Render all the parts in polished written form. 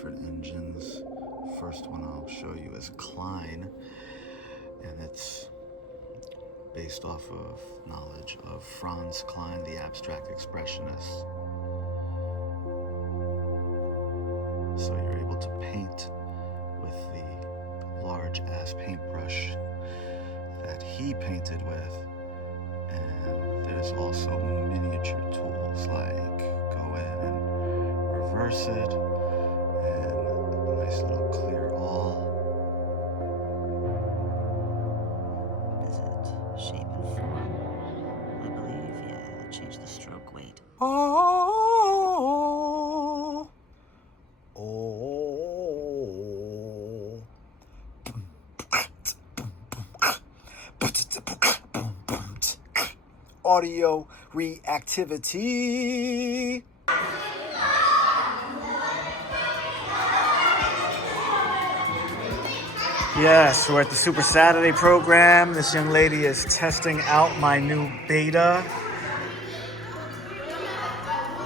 different engines. First one I'll show you is Klein, and it's based off of knowledge of Franz Klein, the abstract expressionist. So you're able to paint with the large-ass paintbrush that he painted with. And there's also miniature tools like go in and reverse it, and a nice little clear all. Is it shape and form? I believe, yeah, change the stroke weight. Audio reactivity. Yes, we're at the Super Saturday program. This young lady is testing out my new beta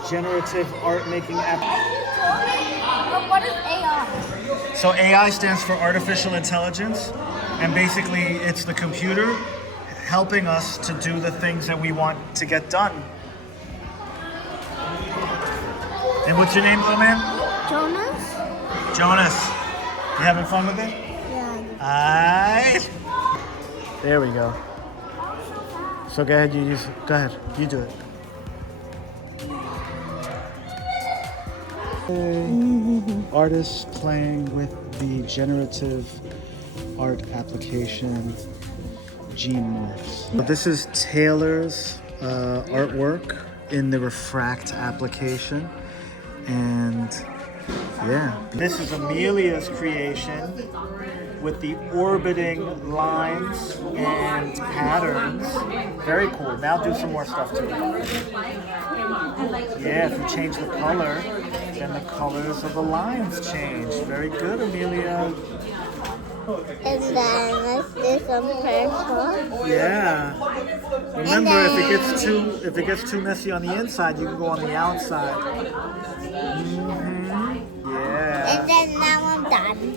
generative art making app. But what is AI? So AI stands for artificial intelligence, and basically it's the computer helping us to do the things that we want to get done. And what's your name, little man? Jonas? Jonas. You having fun with it? Yeah. Alright. There we go. So go ahead, go ahead, you do it. Artists playing with the generative art application Morphz. This is Taylor's artwork in the Refract application, and yeah, this is Amelia's creation with the orbiting lines and patterns. Very cool. Now do some more stuff to it. Yeah, if you change the color, then the colors of the lines change. Very good, Amelia. And then let's do some purple. Yeah. Remember, if it gets too messy on the inside, you can go on the outside. Mm-hmm. Yeah. And then now I'm done.